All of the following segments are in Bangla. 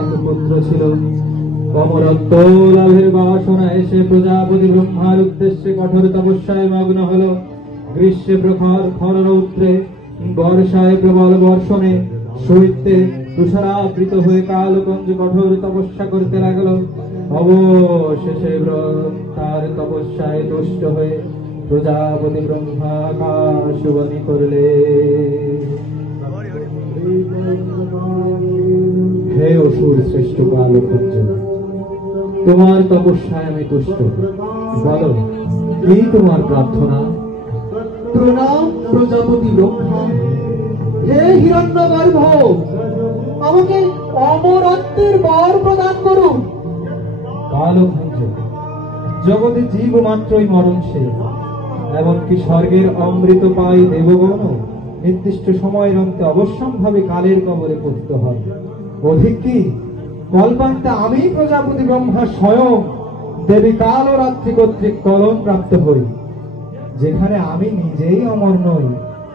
এক পুত্র ছিল। অমরত্ব লাভের বাসনায় সে প্রজাপতি ব্রহ্মার উদ্দেশ্যে কঠোর তপস্যায় মগ্ন হল। গ্রীষ্মে প্রখর খর রৌদ্রে, বর্ষায় প্রবল বর্ষণে, শৈত্যে তুষারাবৃত হয়ে কালকঞ্জ কঠোর তপস্যা করতে লাগলো। অবশেষে তার তপস্যায় তুষ্ট হয়ে প্রজাপতি ব্রহ্মা আকাশবাণী করলে, হে অসুর শ্রেষ্ঠ কালকঞ্জ, তোমার তপস্যায় আমি তুষ্ট। বলো, কি তোমার প্রার্থনা? প্রণাম প্রজাপতি ব্রহ্মা। হে হিরণ্যগর্ভ, আমাকে অমরত্বের বর প্রদান করুন। কালকঞ্জ, জগতে জীব মাত্রই মরণশীল, এমনকি স্বর্গের অমৃত পাই দেবগণ নির্দিষ্ট সময়ের অন্তে অবশ্যম্ভাবে কালের কবরে পতিত হয়। অধিক কি, কল্পান্তে আমি প্রজাপতি ব্রহ্মা স্বয়ং দেবী কাল ও রাত্রি কর্তৃক কলম প্রাপ্ত হই। যেখানে আমি নিজেই অমর নই,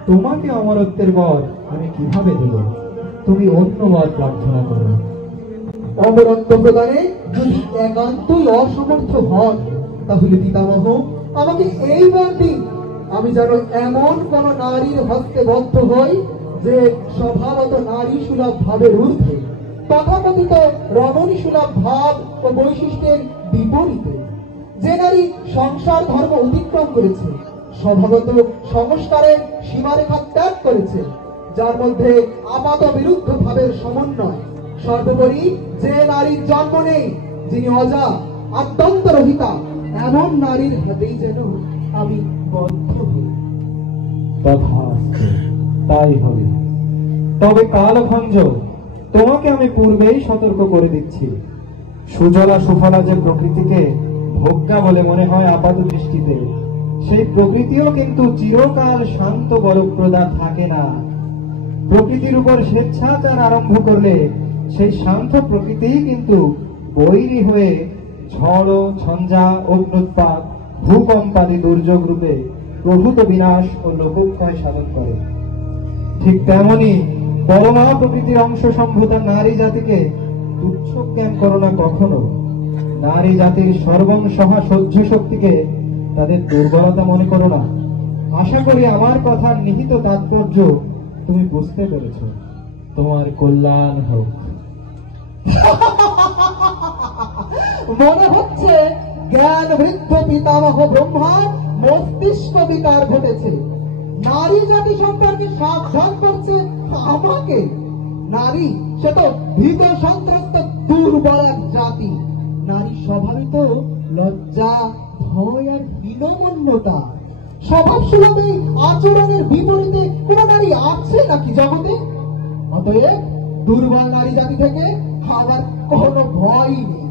তোমাকে অমরত্বের বর আমি কিভাবে দেব? তুমি অন্য বর প্রার্থনা করো। অমরত্ব প্রদানে যদি একান্তই অসমর্থ হন, তাহলে পিতামহ আমাকে এই বর দিন, আমি যেন এমন কোন নারীর হস্তে বদ্ধ হই যে স্বভাবত নারী সুলভ ভাবের ঊর্ধ্বে, তথাকথিত রমণী সুলভ ভাব ও বৈশিষ্ট্যের বিপরীতে, যে নারী সংসার ধর্ম অতিক্রম করেছে, স্বভাবত সংস্কারের সীমারেখা ত্যাগ করেছে, যার মধ্যে আপাত বিরুদ্ধ ভাবের সমন্বয়, সর্বোপরি যে নারীর জন্ম নেই, যিনি অজা আদ্যন্ত রহিতা, এমন নারীর হাতেই যেন আমি বদ্ধ হই। তথাস্তু, তাই হবে। তবে কালকঞ্জ, তোমাকে আমি পূর্বেই সতর্ক করে দিচ্ছি, সুজলা সুফলা যে প্রকৃতিকে ভোগ্যা বলে মনে হয় আপাত দৃষ্টিতে, সেই প্রকৃতিও কিন্তু চিরকাল শান্ত বরপ্রদা থাকে না। প্রকৃতির উপর স্বেচ্ছাচার আরম্ভ করলে সেই শান্ত প্রকৃতিই কিন্তু বৈরী হয়ে ঝড়, ঝঞ্ঝা, অগ্নুৎপাত, ভূকম্পাদি দুর্যোগ রূপে প্রভূত বিনাশ ও লোকক্ষয় সাধন করে। ঠিক তেমনি পরমা প্রকৃতির অংশ সম্ভূতা নারী জাতিকে তুচ্ছ জ্ঞান করো না কখনো। নারী জাতির সর্বংসহা সহ্য শক্তিকে তাদের দুর্বলতা মনে করো না। আশা করি আমার কথার নিহিত তাৎপর্য তুমি বুঝতে পেরেছ। তোমার কল্যাণ হোক। মনে হচ্ছে জ্ঞান বৃদ্ধ পিতামহ ব্রহ্মার মস্তিষ্ক বিকার ঘটেছে। নারী জাতি সম্পর্কে সাবধান করছে আমাকে। নারী সে তো ভীত সন্ত্রস্ত দুর্বল এক জাতি। নারী স্বভাবিত লজ্জা, ভয় আর হীনমন্যতা। স্বভাব সুলভ এই আচরণের বিপরীতে কোন নারী আছে নাকি জগতে? অতএব দুর্বল নারী জাতি থেকে আমার কোনো ভয় নেই।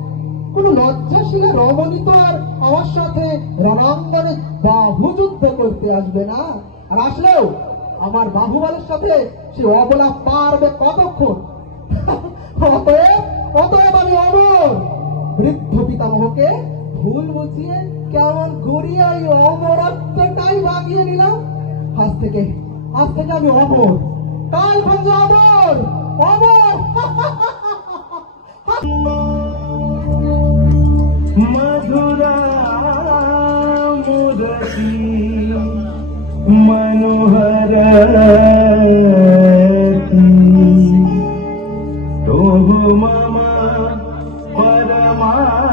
কোন লজ্জাশীলা রমণী তো আর আমার সাথে রণাঙ্গনে বাহুযুদ্ধ করতে আসবে না। আর আসলেও আমার বাহুবলের সাথে সে অবলা পারবে কতক্ষণ? অতএব আমি অমর। বৃদ্ধ পিতামহকে ভুল বুঝিয়ে কেমন ঘুরিয়ে এই অমরত্বটাই ভাগিয়ে নিলাম। আজ থেকে আমি অমর। কালকঞ্জ অমর, অমর। মধুরা মুরতি মনোহর তবু মম পরমারতাম।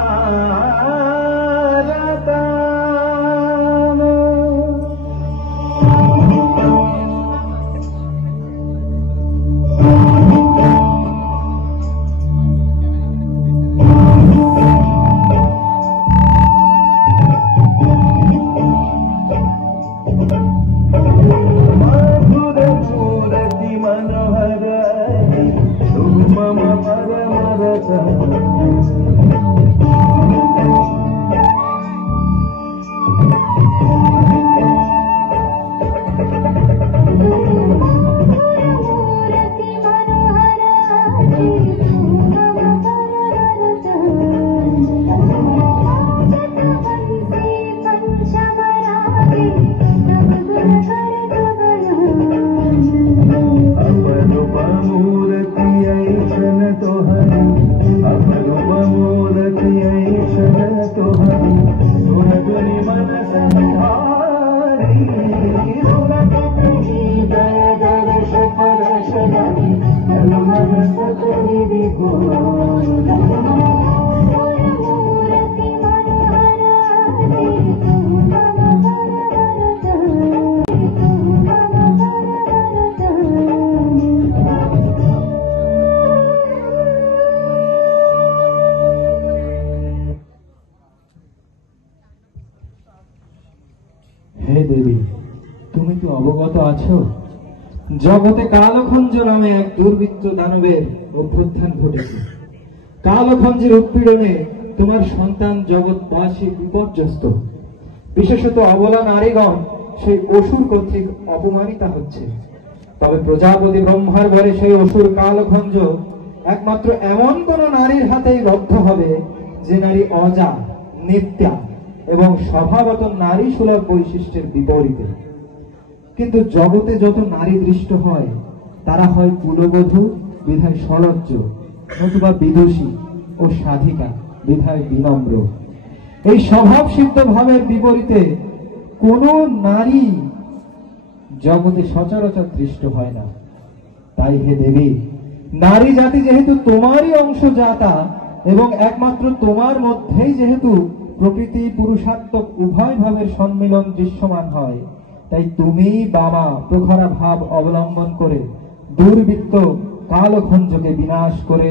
तो হে দেবী, তুমি কি অবগত আছো জগতে কালখঞ্জ নামে এক দুর্বৃত্ত দানবের অভ্যুত্থান ঘটেছে। কালখঞ্জের উৎপীড়নে তোমার সন্তান জগৎবাসী বিপর্যস্ত। বিশেষত অবলা নারীগণ সেই অসুর কর্তৃক অপমানিতা হচ্ছে। তবে প্রজাপতি ব্রহ্মার ঘরে সেই অসুর কালখঞ্জ একমাত্র এমন কোন নারীর হাতেই রদ্ধ হবে যে নারী অজা, নিত্যা এবং স্বভাবত নারী সুলভ বৈশিষ্ট্যের বিপরীতে। কিন্তু জগতে যত নারী দৃষ্ট হয় তারা হয় কুলবধূ বিধায় সলজ্জ, নতুবা বিদুষী ও সাধিকা বিধায় বিনম্র। এই স্বভাব সিদ্ধ ভাবের বিপরীতে কোন নারী জগতে সচরাচর দৃষ্ট হয় না। তাই হে দেবী, নারী জাতি যেহেতু তোমারই অংশ জাতা এবং একমাত্র তোমার মধ্যেই যেহেতু প্রকৃতি পুরুষাত্মক উভয় ভাবের সম্মিলন দৃশ্যমান হয়, তাই তুমি বাবা প্রখরা ভাব অবলম্বন করে দুর্বৃত্ত কালখঞ্জকে বিনাশ করে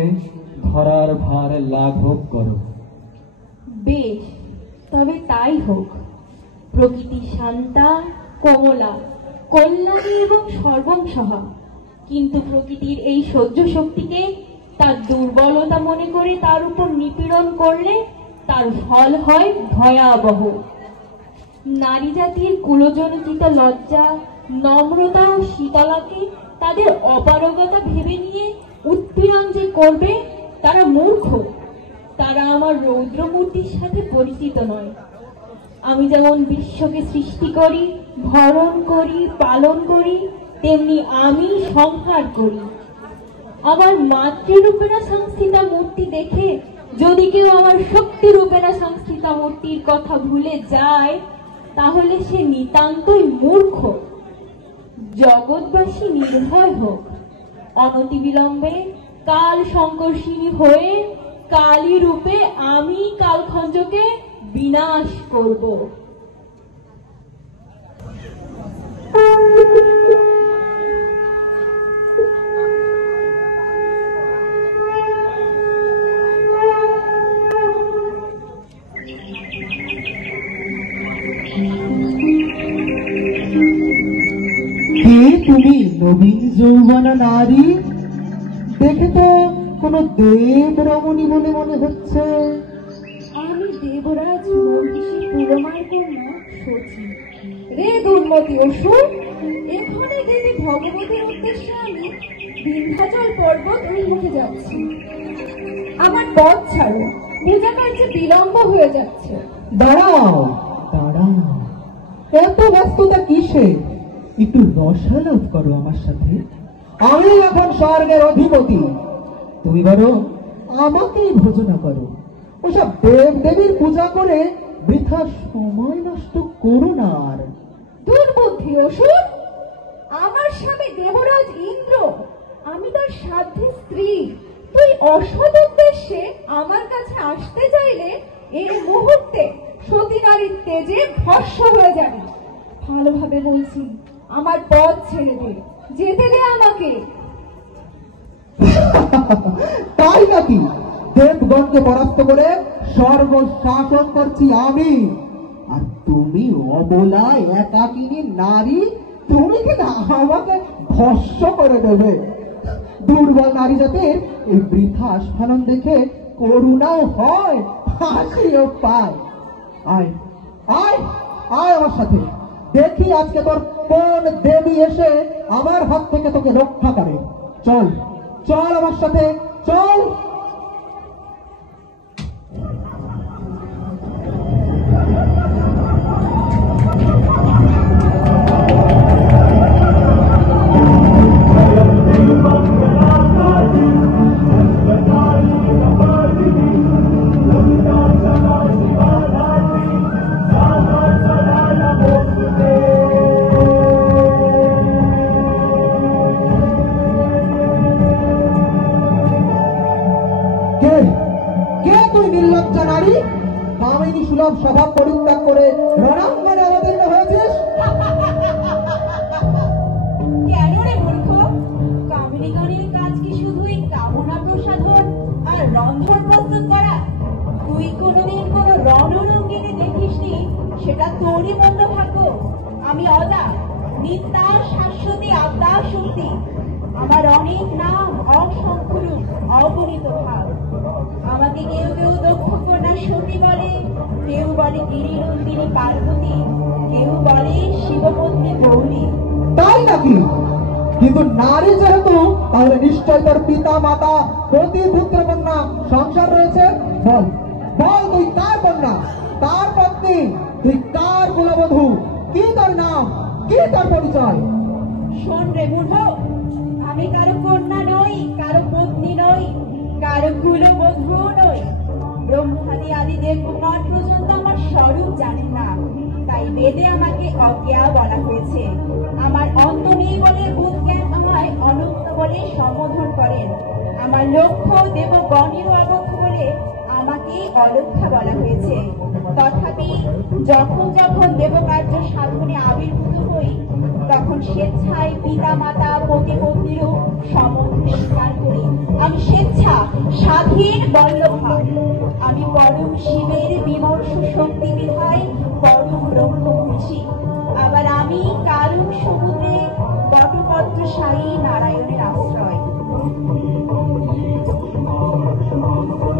ধরার ভার লাঘব করো। বেশ, তবে তাই হোক। প্রকৃতি শান্তা, কমলা, কল্যাণী এবং সর্বংসহা, কিন্তু প্রকৃতির এই সহ্য শক্তিকে তার দুর্বলতা মনে করে তার উপর নিপীড়ন করলে তার ফল হয় ভয়াবহ। নারী জাতির কুলজনিত লজ্জা, নম্রতা ও শীতলাকে তাদের অপারগতা ভেবে নিয়ে উৎপীড়ন যে করবে তারা মূর্খ। তারা আমার রৌদ্রমূর্তির সাথে পরিচিত নয়। আমি যেমন বিশ্বকে সৃষ্টি করি, ভরণ করি, পালন করি, তেমনি আমি সংহার করি। আমার মাতৃরূপেণা সংস্থিতা মূর্তি দেখে যদি কেউ আমার শক্তিরূপেণা সংস্থিতা মূর্তির কথা ভুলে যায়, তাহলে সে নিতান্তই মূর্খ। জগৎবাসী নির্ভয় হোক। অনতিবিলম্বে কাল সংকর্ষিণী হয়ে কালী রূপে আমি কালখঞ্জকে বিনাশ করব। কে তুমি নবীন যৌবনা নারী? দেখে তো কোন দেব রমণী বলে মনে হচ্ছে। আমি দেবরাজ মহিষী পুরমার কন্যা সচি। রে দুর্মতি অসুর, এখানে দেবী ভগবতীর উদ্দেশ্যে আমি বিন্ধ্যাচল পর্বত অভিমুখে যাচ্ছি। আমার পথ ছাড়ো, পূজা কার্যে বিলম্ব হয়ে যাচ্ছে। দাঁড়াও দাঁড়াও, এত ব্যস্ততা কিসে? একটু রসালাপ করো আমার সাথে। আমি এখন স্বর্গের অধিপতি, তুমি বরং আমাকেই ভোজনা করো। ওসব দেব দেবীর পূজা করে বৃথা সময় নষ্ট করো না। আর দুর্বুদ্ধি অসুর, আমার স্বামী দেবরাজ ইন্দ্র, আমি তার সাধ্যে স্ত্রী। তুই অসৎ উদ্দেশ্যে আমার কাছে আসতে চাইলে এই মুহূর্তে সতী নারীর তেজে ভস্ম হয়ে যাবে। ভালোভাবে বলছি, আমার পথ ছেড়ে দে, যেতে দে আমাকে। তাই নাকি? দেবগণকে পরাস্ত করে সর্বশাসন করছি আমি, আর তুমি অবলা একাকিনী নারী, তুমি কিনা আমাকে ভস্ম করে দেবে? দুর্বল নারী জাতির এই বৃথা স্ফলন দেখে করুণাও হয়, হাসিও পায়। আয় আয় আয় আমার সাথে, দেখি আজকে তোর কোন দেবী এসে আমার হাত থেকে তোকে রক্ষা করে। চল চল আমার সাথে, চল। Bye. নির্লজ্জা নারী, কামিনী সুলভ স্বভাব পরিত্যাগ করে রণাঙ্গনে অবতীর্ণ হয়েছিস? কেন রে মূর্খ? কামিনীগণের কাজ কি শুধুই কামনা প্রসাধন আর রন্ধন প্রস্তুত করা? তুই কোনোদিন কোনো রণরঙ্গিনী দেখিসনি, সেটা তোরই মন্দ ভাগ্য। আমি অজা, নিত্যা, শাশ্বতী, আদ্যা শক্তি। আমার অনেক নাম, অসংখ্য রূপ, অগণিত ভাব। আমাকে কেউ কেউ দক্ষ কন্যা সতী বলে, কেউ বলে গিরিনন্দিনী পার্বতী, কেউ বলে শিবপত্নী গৌরী। তাই নাকি? কিন্তু নারী যেহেতু, তাহলে নিশ্চয় তোর পিতা মাতা প্রতি পুত্র কন্যা সংসার রয়েছে। বল বল, তুই কার কন্যা, কার পত্নী, তুই কার কুলবধূ? কি তোর নাম, কি তোর পরিচয়? শোন রে মূঢ়, আমি কারো কন্যা নই, কারো পত্নী নই, কারো কুলবধূ নই। ব্রহ্মাদি আদি দেবগণ পর্যন্ত আমার স্বরূপ জানেন না, তাই বেদে আমাকে অজ্ঞা বলা হয়েছে। আমার অন্ত নেই বলে বুদ্ধজ্ঞান আমায় অনন্ত বলে সম্বোধন করেন। আমার লক্ষ্য দেবগণেরও অবক্ষ বলে আমাকে অলক্ষা বলা হয়েছে। তথাপি যখন যখন দেবকার্য সাধনে আবির্ভূত হই, তখন স্বেচ্ছায় পিতা মাতা পতি পত্নীরও সমর্থন স্বীকার করি। আমি স্বেচ্ছা স্বাধীন বল্লভা। আমি পরম শিবের বিমর্ষ শক্তি বিধায় পরম ব্রহ্ম বুঝি। আবার আমি কারণ সমুদ্রে বটপত্রশায়ী নারায়ণের আশ্রয়।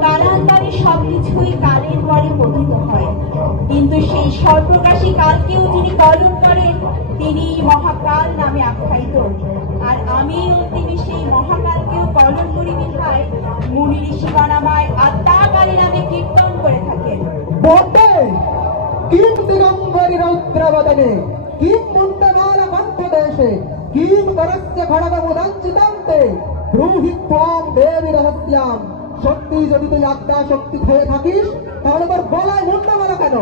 কালান্তরে সবকিছুই কালের পরে পতিত হয়, কিন্তু সেই সর্বপ্রকাশী কালকেও যিনি পালন করেন, তিনি মহাকাল নামে আখ্যায়িত। আর আমি অন্তিমে সেই মহাকালকেও পালন করি বিধায় মুনি ঋষিগণ আমায় আত্মাকালী নামে কীর্তন করে থাকেন। বটে, কিম দিগম্বরী রৌদ্রবদনে, কিম মুন্ডমালা কণ্ঠদেশে, কিম করস্য খড়গমুদঞ্চিতান্তে, ব্রূহি ত্বং দেবী রহস্যাম। সত্যি যদি তুই আত্মা শক্তি হয়ে থাকিস, তাহলে তোর গলায় মুন্ডমালা কেন?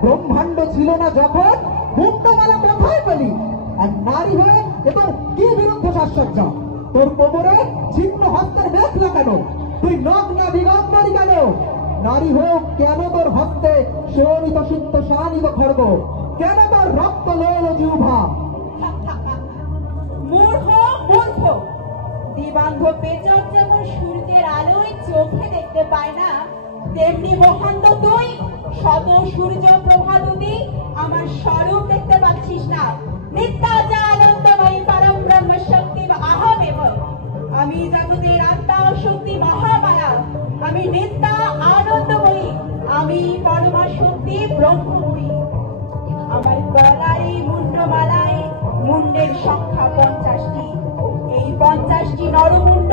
ব্রহ্মাণ্ড ছিল না যখন, মুন্ডমালা কোথায় পেলি? আর নারী হয়ে এ তোর কি বিরুদ্ধ সাজসজ্জা? তোর কোমরে ছিন্ন হস্তের মেখলা কেন? তুই নগ্না দিগম্বরী কেন? নারী হোক কেন তোর হস্তে শোণিত সিদ্ধ শানিত খড়গ? কেন তোর রক্ত লোল জিহ্বা? মূর্খ মূর্খ, দিবান্ধ পেচক যেমন সূর্যের আলোয় চোখে দেখতে পায় না, তেমনি মহান্ত তুই শত সূর্য প্রভাদুতি আমার স্বরূপ দেখতে পাচ্ছিস না। নিত্যা যা আনন্দময়ী পরম ব্রহ্ম শক্তি আহমেব। আমি জগতের আত্মা শক্তি মহামায়া। আমি নিত্যা আনন্দময়ী, আমি পরমা শক্তি ব্রহ্মময়ী। আমার গলার এই মুন্ডমালায় মুন্ডের সংখ্যা 50টি। এই 50টি নরমুন্ড,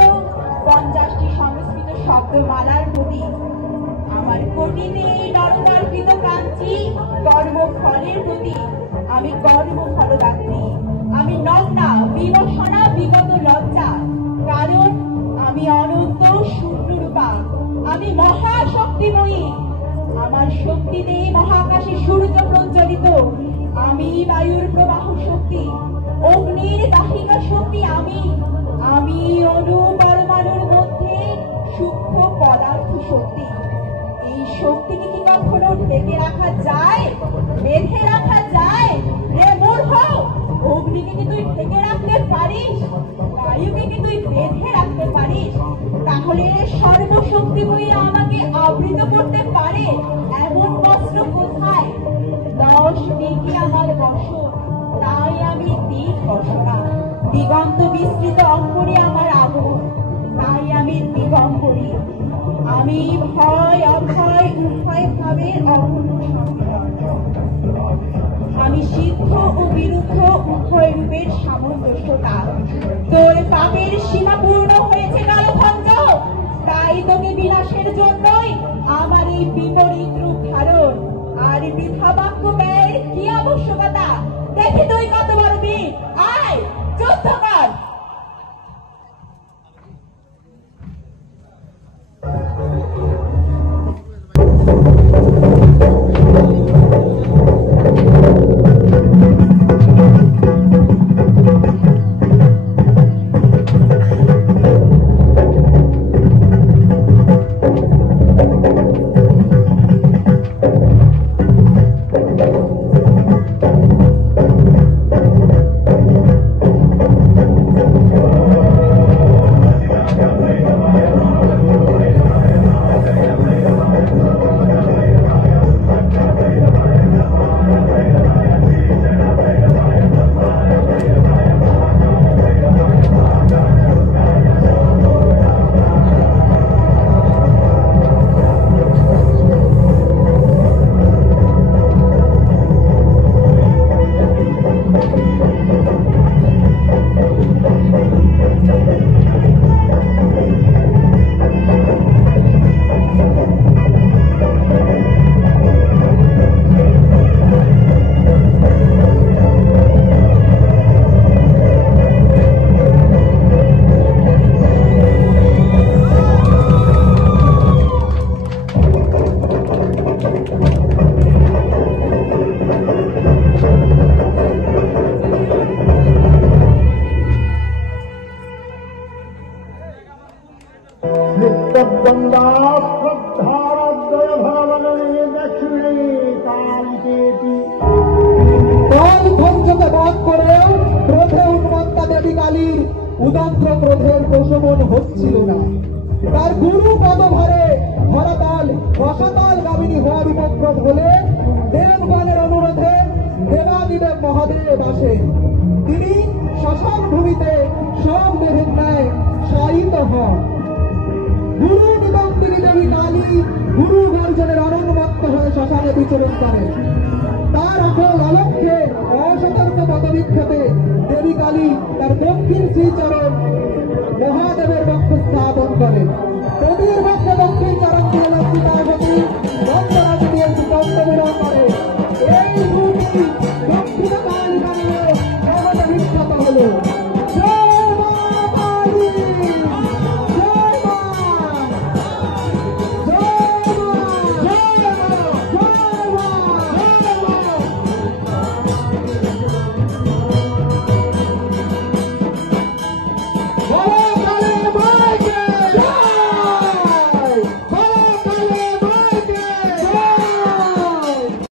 50টি সংস্কৃত শব্দমালার প্রতীক। আমার কোটিতে এই নরকার্পিত কাঞ্চি কর্মফলের প্রতীক। আমি কর্মফলদাত্রী। আমি নগ্না, বিবসনা, বিগত লজ্জা। কারণ আমি অনন্ত শূন্যরূপা। আমি মহাশক্তিময়ী। আমার শক্তিতে মহাকাশে সূর্য প্রজ্বলিত। আমি বায়ুর প্রবাহ শক্তি, অগ্নির দাহিকা শক্তি। আমি অণু পরমাণুর মধ্যে সূক্ষ্ম পদার্থ শক্তি। এই শক্তিকে কি কখনো ঢেকে রাখা যায়, বেঁধে রাখা যায়? রে মূর্খ, অগ্নিকে কি তুই ঢেকে রাখতে পারিস? বায়ুকে কি তুই বেঁধে রাখতে পারিস? তাহলে সর্বশক্তিময়ী আমাকে আবৃত করতে পারে এমন বস্ত্র কোথায়? 10 দিকে আমার বসন, তাই আমি দিক বসনা। দিগন্ত বিস্তৃত অঙ্গনে আমার আগুন, তাই আমি দিগম্বরী। আমি ভয় অভয় উভয় ভাবে আমি সিদ্ধ ও বিরুদ্ধ উভয় রূপের সামঞ্জস্যতা। তোর পাপের সীমা পূর্ণ হয়েছে কালভঞ্জ, তাই তোকে বিনাশের জন্যই আমার এই বিপরীত রূপ ধারণ। আর বৃথা বাক্য ব্যয়ের কি আবশ্যকতা? দেখি তুই কত বড় বীর, আয় যুদ্ধ কর। গঙ্গা শ্রদ্ধারাধ্যয় ভগবানের দক্ষিণে কালিকেতি কাল ভঞ্জকে বাদ করেও ক্রোধে উন্মত্তা দেবী কালীর উদগ্র ক্রোধের প্রশমন হচ্ছিল না। তার গুরু পদভারে ধরাতাল রসাতাল গামিনী হওয়ার উপক্রম হলে দেবগণের অনুরোধে দেবাদিদেব মহাদেব আসেন। তিনি শ্মশান ভূমিতে সব দেহের ন্যায় শায়িত হন। গুরু নিবন্দিনী দেবী কালী গুরু গর্জনের অনুন্মত্ত হয়ে শ্মশানে বিচরণ করেন। তার অকল অলক্ষ্যে অসতর্ক পদবিক্ষেপে দেবী কালী তার দক্ষিণ শ্রীচরণ মহাদেবের বক্ষ স্থাপন করেন। দেবীর বক্ষে দক্ষিণ চরণ দিয়ে লক্ষ্মীতাবতী বন্দনাটি দিয়ে সুকন্দবিরণ করে। এই রূপটি দক্ষিণ কালী নামে জগতে বিখ্যাত হল।